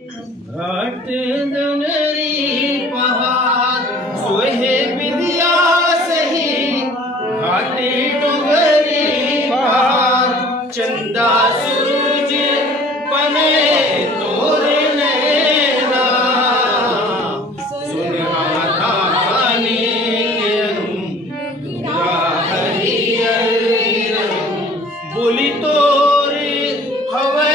घाट दनरी पहाड़ सोहे विद्या सही घाटी डोगरी पहाड़ चंदा सूरज बने तोरे नैना सुनहा धानी हरियर बोली तोरे हवे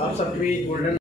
आप सब भी गोल्डन